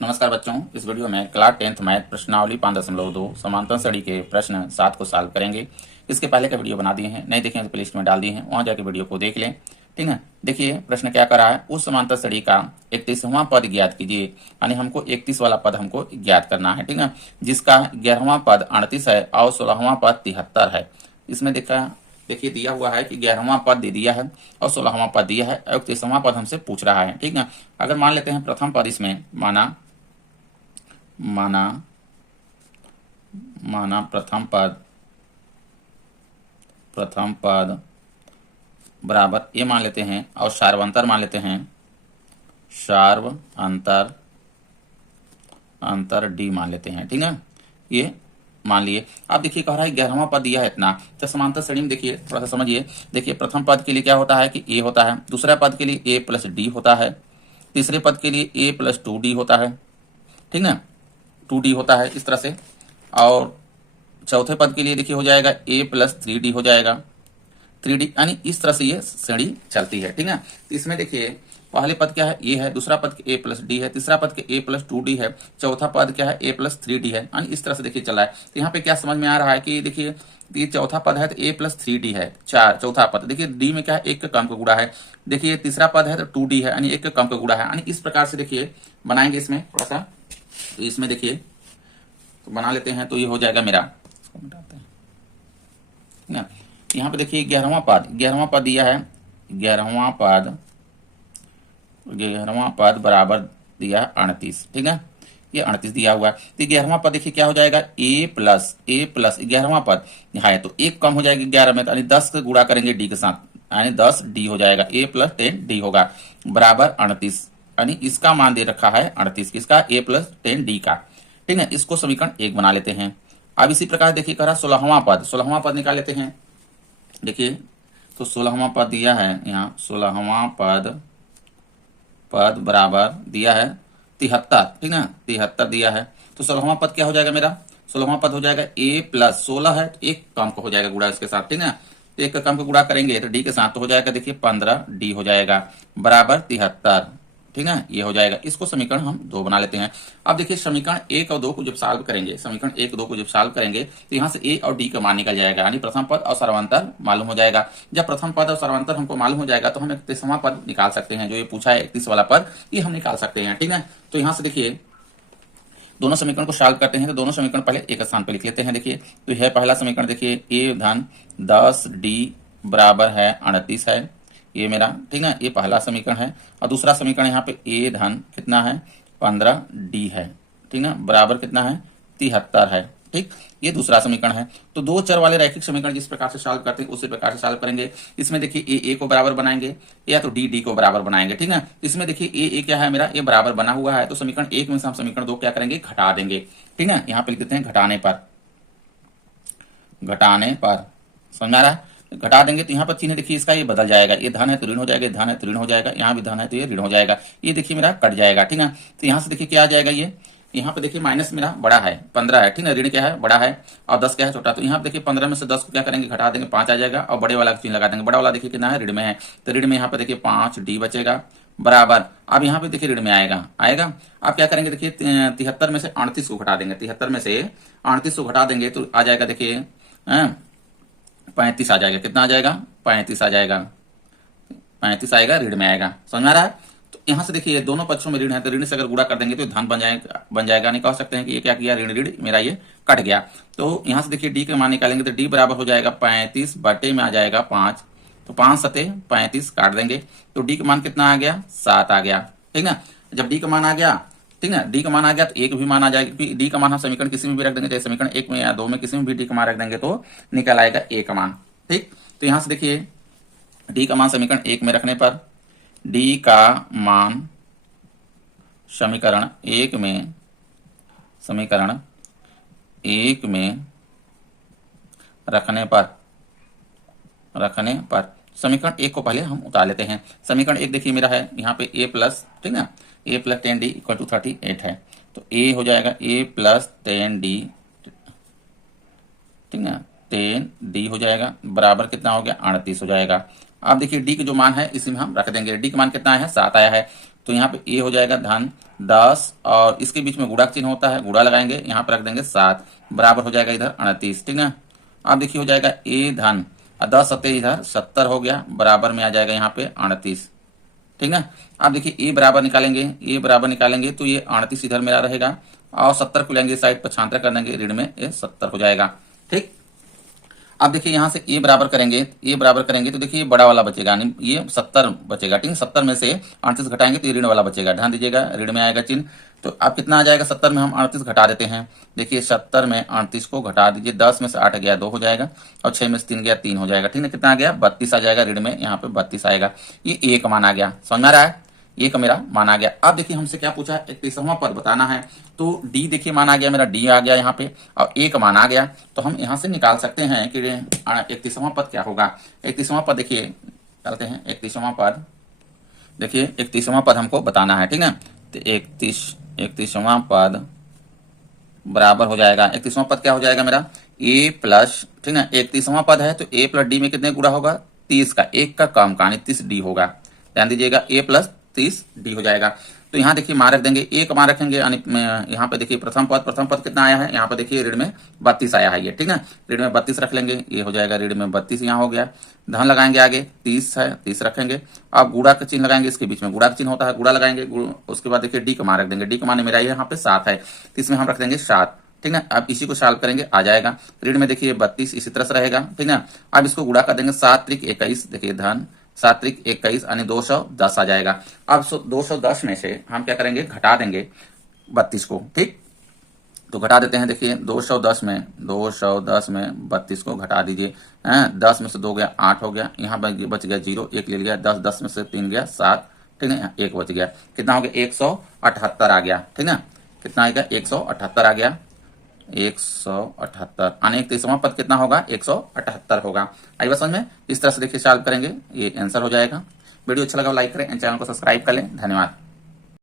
नमस्कार बच्चों, इस वीडियो में क्लास 10th मैथ प्रश्नावली 5.2 समांतर श्रेणी के प्रश्न 7 को सॉल्व करेंगे। इसके पहले का वीडियो बना दिए हैं, नहीं देखें तो प्लेलिस्ट में डाल दिए हैं, वहां जाके वीडियो को देख लें। ठीक है, देखिए प्रश्न क्या करा है। उस समांतर श्रेणी का 31वां पद ज्ञात कीजिए, यानी हमको 31 वाला पद हमको ज्ञात करना है। ठीक है, जिसका 11वां पद 38 है और 16वां पद 73 है। इसमें देखिए दिया हुआ है कि 11वां पद दे दिया है और 16वां पद दिया है और 31वां पद हमसे पूछ रहा है। ठीक है, अगर मान लेते हैं प्रथम पद इसमें माना प्रथम पद बराबर ये मान लेते हैं और सार्वंतर मान लेते हैं, अंतर डी मान लेते हैं। ठीक है, ये मान लिए। अब देखिए कह रहा है 11वां पद दिया है इतना, तो समांतर श्रेणी में देखिए थोड़ा सा समझिए। देखिए प्रथम पद के लिए क्या होता है कि ए होता है, दूसरा पद के लिए ए प्लस डी होता है, तीसरे पद के लिए ए प्लस 2d होता है। ठीक है, 2d होता है इस तरह से, और चौथे पद के लिए देखिए हो जाएगा a प्लस 3d हो जाएगा, 3d, यानी इस तरह से ये श्रेणी चलती है। ठीक है, तो इसमें देखिए पहले पद क्या है, a है, दूसरा पद a प्लस डी है, तीसरा पद a प्लस 2d है, चौथा पद क्या है, a प्लस 3d है, यानी इस तरह से देखिए चला है। तो यहाँ पे क्या समझ में आ रहा है कि देखिए ये चौथा पद है तो a प्लस 3d है, चौथा पद। देखिए d में क्या है, एक का कम का गुणा है। देखिए तीसरा पद है तो 2d है, यानी एक का कम का गुणा है, यानी इस प्रकार से देखिए बनाएंगे इसमें थोड़ा सा। तो इसमें देखिए तो बना लेते हैं, तो ये हो जाएगा मेरा, इसको मिटाते हैं ना। यहाँ पे देखिए 11वां पद दिया है, 11वां पद बराबर दिया 38। ठीक है, ये 38 दिया हुआ है। तो 11वां पद देखिए क्या हो जाएगा, a प्लस 11वां पद है तो एक कम हो जाएगी 11 में, तो यानी 10 से गुणा करेंगे d के साथ, यानी 10d हो जाएगा, a प्लस 10d होगा बराबर 38, यानी इसका मान दे रखा है 38, किसका, a प्लस 10d का। ठीक है, इसको समीकरण 1 बना लेते हैं। अब इसी प्रकार देखिए कह रहा 16वां पद निकाल लेते हैं। देखिए तो 16वां पद दिया है यहाँ, 16वां पद बराबर दिया है 73। ठीक है, 73 दिया है, तो 16वां पद क्या हो जाएगा मेरा, 16वां पद हो जाएगा a प्लस 16 है, एक कम का हो जाएगा गुणा इसके साथ। ठीक है, तो एक का कम का गुणा करेंगे तो d के साथ तो हो जाएगा देखिए 15d हो जाएगा बराबर 73। ठीक है, ये हो जाएगा। इसको समीकरण हम 2 बना लेते हैं। अब देखिए समीकरण 1 और 2 को जब सॉल्व करेंगे, तो यहाँ से a और d का मान निकल जाएगा, यानी प्रथम पद और सर्वांतर मालूम हो जाएगा। जब प्रथम पद और सर्वांतर हमको मालूम हो जाएगा तो हम 31वां पद निकाल सकते हैं, जो ये पूछा है 31 वाला पद, ये हम निकाल सकते हैं। ठीक है, तो यहाँ से देखिए दोनों समीकरण को सॉल्व करते हैं, तो दोनों समीकरण पहले एक स्थान पर लिख लेते हैं। देखिए तो यह पहला समीकरण देखिए a धन 10d बराबर है 38 है, ये मेरा। ठीक है, ये पहला समीकरण है। और दूसरा समीकरण यहाँ पे a धन कितना है, 15d है। ठीक है, बराबर कितना है, 73 है। ठीक, ये दूसरा समीकरण है। तो दो चर वाले रैखिक समीकरण जिस प्रकार से सॉल्व करते हैं उसी प्रकार से सॉल्व करेंगे। इसमें देखिए a को बराबर बनाएंगे या तो d को बराबर बनाएंगे। ठीक है, इसमें देखिए a क्या है मेरा, ये बराबर बना हुआ है, तो समीकरण 1 में से हम समीकरण 2 क्या करेंगे, घटा देंगे। ठीक है, यहाँ पे लिख देते हैं घटाने पर, समझ में आ रहा है, घटा देंगे तो यहाँ पर चिन्ह देखिए इसका ये बदल जाएगा, ये धन है तो ऋण हो जाएगा, धन है तो ऋण हो जाएगा, यहाँ भी धन है तो ये ऋण हो जाएगा, ये देखिए मेरा कट जाएगा। ठीक है, तो यहाँ से देखिए क्या आ जाएगा, ये यहाँ पे देखिए माइनस मेरा बड़ा है 15 है। ठीक है, ऋण क्या है, बड़ा है, और 10 क्या है, छोटा। तो यहाँ पे देखिए 15 में से 10 को क्या करेंगे, घटा देंगे, 5 आ जाएगा, और बड़े वाला चिन्ह लगा देंगे। बड़ा वाला देखिए कितना है, ऋण में है, तो ऋण में यहाँ पे देखिए 5d बचेगा बराबर। अब यहाँ पे देखिए ऋण में आएगा। अब क्या करेंगे, देखिए 73 में से 38 को घटा देंगे, 73 में से 38 को घटा देंगे तो आ जाएगा देखिए 35 आ जाएगा। कितना आ जाएगा, 35 आ जाएगा, 35 आएगा, ऋण में आएगा। समझ में आ रहा है। तो यहाँ से देखिए दोनों पक्षों में ऋण है, तो ऋण से अगर गुणा कर देंगे तो धन बन जाएगा। नहीं कह सकते हैं कि ये क्या किया, ऋण मेरा ये कट गया। तो यहाँ से देखिए डी के मान निकालेंगे तो डी बराबर हो जाएगा 35 बटे में आ जाएगा 5, तो 5 सते 35 काट देंगे, तो डी का मान कितना आ गया, 7 आ गया। ठीक है, जब डी का मान आ गया, ठीक है, डी का मान आ गया तो एक भी मान आ जाएगा, क्योंकि डी का मान हम समीकरण किसी में भी रख देंगे, चाहे समीकरण 1 में या 2 में, किसी में भी डी का मान रख देंगे तो निकल आएगा ए का मान। ठीक, तो यहां से देखिए डी का मान समीकरण 1 में रखने पर, डी का मान समीकरण 1 में रखने पर समीकरण 1 को पहले हम उतार लेते हैं। समीकरण 1 देखिए मेरा है यहाँ पे a प्लस, ठीक है, a plus 10d equal to 38 है, तो a हो जाएगा a प्लस 10d, ठीक है, 10d हो जाएगा बराबर कितना हो गया, 38 हो जाएगा। अब देखिए d का जो मान है इसी में हम रख देंगे। d का मान कितना है, 7 आया है, तो यहाँ पे a हो जाएगा धन 10 और इसके बीच में गुणा का चिन्ह होता है, गुणा लगाएंगे, यहाँ पर रख देंगे 7 बराबर हो जाएगा इधर 38, ठीक है। अब देखिए हो जाएगा ए धन 10 सत्तर इधर 70 हो गया, बराबर में आ जाएगा यहाँ पे 38, ठीक है। अब देखिए ए बराबर निकालेंगे, ए बराबर निकालेंगे तो ये 38 इधर मेरा रहेगा और 70 को लेंगे साइड पक्षांतर कर देंगे, ऋण में ये 70 हो जाएगा, ठीक। अब देखिए यहाँ से ए बराबर करेंगे, ए बराबर करेंगे तो देखिए ये बड़ा वाला बचेगा, यानी ये 70 बचेगा, ठीक है। 70 में से 38 घटाएंगे तो ये ऋण वाला बचेगा, ध्यान दीजिएगा ऋण में आएगा चिन्ह। तो अब कितना आ जाएगा, 70 में हम 38 घटा देते हैं, देखिए 70 में 38 को घटा दीजिए, 10 में से 8 गया 2 हो जाएगा और 6 में से 3 गया 3 हो जाएगा, ठीक है। कितना आ गया 32 आ जाएगा, ऋण में यहाँ पे 32 आएगा। ये ए का मान आ गया, समझ में आ रहा है, ये का मेरा मान आ गया। अब देखिए हमसे क्या पूछा है, 31वां पद बताना है, तो डी देखिए मान आ गया मेरा, डी आ गया यहाँ पे और ए का मान आ गया, तो हम यहाँ से निकाल सकते हैं कि 31वां पद क्या होगा। 31वां पद देखिए चलते हैं, 31वां पद देखिए, 31वां पद हमको बताना है, ठीक है। तो 31वां पद बराबर हो जाएगा, 31वां पद क्या हो जाएगा मेरा, ए प्लस, ठीक है। 31वां पद है तो ए प्लस डी में कितने गुणा होगा, 30 का, एक का कम का, यानी 30 डी होगा, ध्यान दीजिएगा, ए प्लस 30 डी हो जाएगा। तो यहाँ देखिए मान रख देंगे, ए का मान रखेंगे, यानी यहाँ पे देखिए प्रथम पद कितना आया है, यहाँ पे देखिए ऋण में 32 आया है ये, ठीक है। ऋण में 32 रख लेंगे, ये हो जाएगा ऋण में 32, यहाँ हो गया। धन लगाएंगे आगे 30 है, 30 रखेंगे। अब गुणा का चिन्ह लगाएंगे, इसके बीच में गुणा का चिन्ह होता है, गुणा लगाएंगे, उसके बाद देखिए डी का मान रख देंगे, डी का मान मेरा यहाँ पे 7 है, तो इसमें हम रख देंगे 7, ठीक है। अब इसी को सॉल्व करेंगे, आ जाएगा ऋण में देखिए 32 इसी तरह से रहेगा, ठीक है। अब इसको गुणा कर देंगे, 7 त्रिक 21, देखिए धन 7 त्रिक 21 यानी 210 आ जाएगा। अब 210 में से हम क्या करेंगे, घटा देंगे 32 को, ठीक। तो घटा देते हैं, देखिए 210 में 32 को घटा दीजिए, 10 में से 2 गया 8 हो गया, यहाँ बच गया 0, 1 ले लिया, 10 में से 3 गया 7, ठीक है, 1 बच गया, कितना हो गया 178 आ गया, ठीक है। कितना आएगा 178 आ गया, 178 यानी 31वां पद कितना होगा, 178 होगा। आई बात समझ में, इस तरह से देखिए सॉल्व करेंगे, ये आंसर हो जाएगा। वीडियो अच्छा लगा लाइक करें, चैनल को सब्सक्राइब कर लें, धन्यवाद।